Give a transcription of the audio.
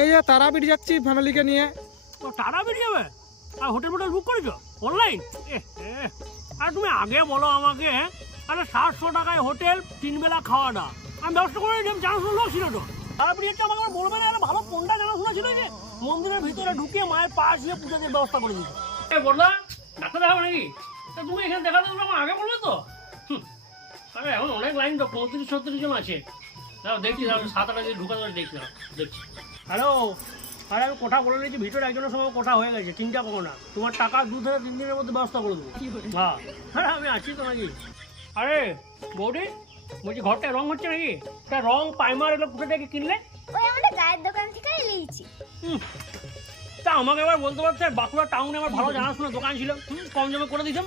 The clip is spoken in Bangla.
এই যে তারাপীঠ যাচ্ছি ফ্যামিলিকে নিয়ে। তো তারাপীঠ যাবে? আর হোটেল বুক করেছো অনলাইন? আর তুমি আগে বলো আমাকে। আরে 700 টাকায় হোটেল, 3 বেলা খাওয়া দাওয়া, আমি ব্যবস্থা করে দিলাম। জানাশোনা লোক ছিল তো। তারাপীঠ হচ্ছে আমাকে বলবে না, ভালো কোনটা জানাশোনা ছিল যে মন্দিরের ভিতরে ঢুকে মায়ের পাশ দিয়ে পুজো দিয়ে ব্যবস্থা করে দিচ্ছে। বললাম ডাক্তার দেখাবো নাকি? তুমি এখানে দেখাতে আমার আগে বললে তো। আরে এখন অনেক লাইন তো, 35-36 জন আছে। দাও দেখছি, 7-8 দিয়ে ঢুকা ধরে দেখছি। হ্যালো, আরে আমি কথা বলে নিয়েছি, ভিতরে একজনের সঙ্গে কথা হয়ে গেছে, চিন্তা করো না। তোমার টাকা 2 থেকে 3 দিনের মধ্যে ব্যবস্থা করে দেবো। হ্যাঁ হ্যাঁ, আমি আছি তো নাকি। আরে বৌদি, বলছি ঘরটা রং হচ্ছে নাকি? তা রং প্রাইমার এগুলো কোথা থেকে কিনলে? ওই আমাদের গায়ের দোকান থেকে নিয়েছি। তা আমাকে এবার বলতে পারছে, বাঁকুড়া টাউনে আমার ভালো জানাশোনা দোকান ছিল, কম দামে করে দিতাম।